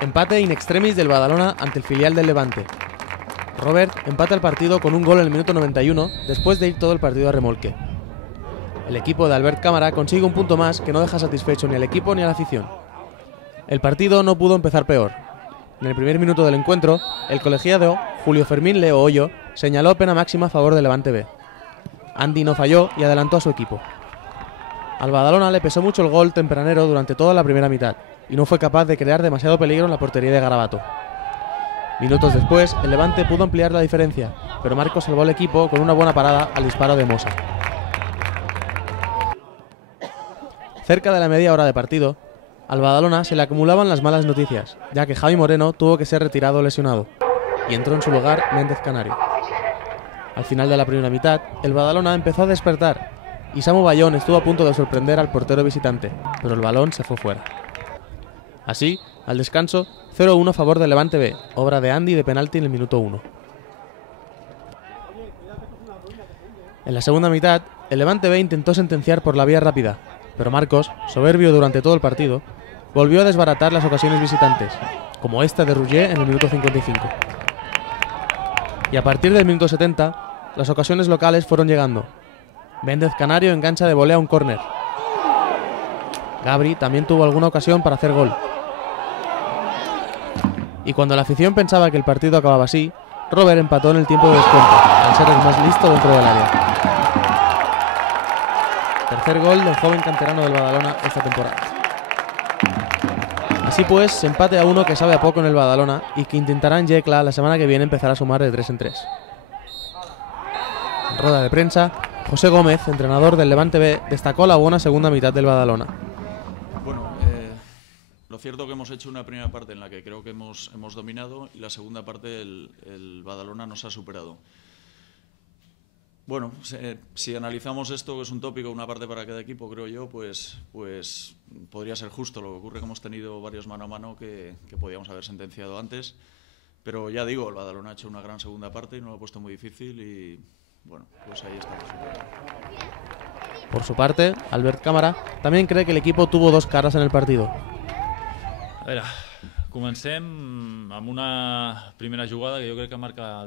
Empate in extremis del Badalona ante el filial del Levante. Robert empata el partido con un gol en el minuto 91 después de ir todo el partido a remolque. El equipo de Albert Cámara consigue un punto más que no deja satisfecho ni al equipo ni a la afición. El partido no pudo empezar peor. En el primer minuto del encuentro, el colegiado Julio Fermín Leo Hoyo señaló pena máxima a favor del Levante B. Andy no falló y adelantó a su equipo. Al Badalona le pesó mucho el gol tempranero durante toda la primera mitad y no fue capaz de crear demasiado peligro en la portería de Garabato. Minutos después, el Levante pudo ampliar la diferencia, pero Marcos salvó al equipo con una buena parada al disparo de Mosa. Cerca de la media hora de partido, al Badalona se le acumulaban las malas noticias, ya que Javi Moreno tuvo que ser retirado lesionado, y entró en su lugar Méndez Canario. Al final de la primera mitad, el Badalona empezó a despertar, y Samu Bayón estuvo a punto de sorprender al portero visitante, pero el balón se fue fuera. Así, al descanso, 0-1 a favor del Levante B, obra de Andy de penalti en el minuto 1. En la segunda mitad, el Levante B intentó sentenciar por la vía rápida, pero Marcos, soberbio durante todo el partido, volvió a desbaratar las ocasiones visitantes, como esta de Rougier en el minuto 55. Y a partir del minuto 70, las ocasiones locales fueron llegando. Méndez Canario engancha de volea un córner. Gabri también tuvo alguna ocasión para hacer gol. Y cuando la afición pensaba que el partido acababa así, Robert empató en el tiempo de descuento, al ser el más listo dentro del área. Tercer gol del joven canterano del Badalona esta temporada. Así pues, empate a 1 que sabe a poco en el Badalona y que intentará en Yecla la semana que viene empezar a sumar de 3 en 3. En rueda de prensa, José Gómez, entrenador del Levante B, destacó la buena segunda mitad del Badalona. Bueno, lo cierto que hemos hecho una primera parte en la que creo que hemos dominado y la segunda parte el Badalona nos ha superado. Bueno, si analizamos esto, que es un tópico, una parte para cada equipo, creo yo, pues podría ser justo. Lo que ocurre es que hemos tenido varios mano a mano que podíamos haber sentenciado antes. Pero ya digo, el Badalona ha hecho una gran segunda parte y nos lo ha puesto muy difícil y bueno, pues ahí estamos. Por su parte, Albert Cámara también cree que el equipo tuvo dos caras en el partido. A veure, comencem amb una primera jugada que jo crec que marca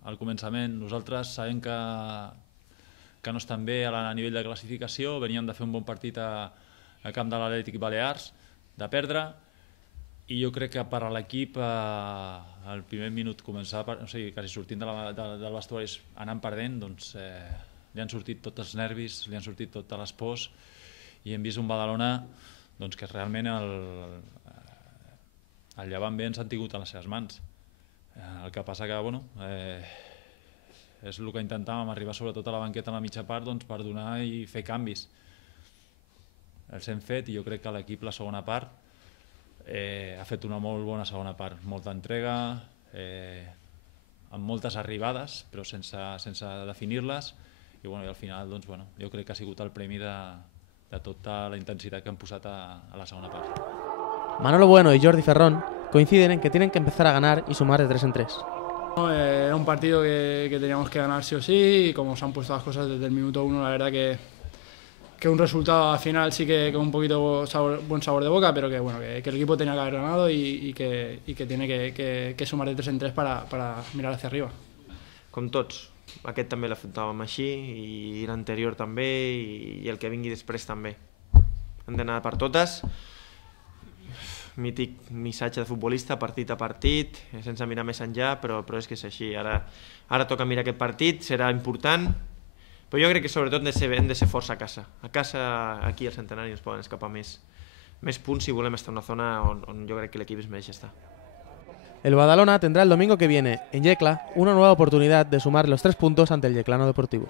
al començament. Nosaltres sabem que no estan bé a nivell de classificació, veníem de fer un bon partit a camp de l'Atlètic Balears, de perdre, i jo crec que per a l'equip al primer minut començar, o sigui, quasi sortint del vestuari anant perdent, doncs li han sortit tots els nervis, li han sortit totes les pors i hem vist un Badalona que realment el Llevant bé ens han tingut a les seves mans. El que passa que és el que intentàvem, arribar sobretot a la banqueta a la mitja part per donar i fer canvis. Els hem fet i jo crec que l'equip la segona part ha fet una molt bona segona part, molta entrega, amb moltes arribades però sense definir-les i al final jo crec que ha sigut el premi de tota la intensitat que hem posat a la segona part. Manolo Bueno y Jordi Ferrón coinciden en que tienen que empezar a ganar y sumar de 3 en 3. Era un partido que teníamos que ganar sí o sí y como se han puesto las cosas desde el minuto 1, la verdad que un resultado al final sí que con un poquito buen sabor de boca, pero que el equipo tenía que haber ganado y que tiene que sumar de 3 en 3 para mirar hacia arriba. Com tots, aquest també l'afrontàvem així i l'anterior també i el que vingui després també. Hem d'anar per totes, mític missatge de futbolista, partit a partit, sense mirar més enllà, però és que és així. Ara toca mirar aquest partit, serà important, però jo crec que sobretot hem de ser força a casa. A casa, aquí al Centenari, ens poden escapar més punts si volem estar en una zona on jo crec que l'equip es mereix estar. El Badalona tendrá el domingo que viene, en Yecla, una nueva oportunidad de sumar los 3 puntos ante el Yeclano Deportivo.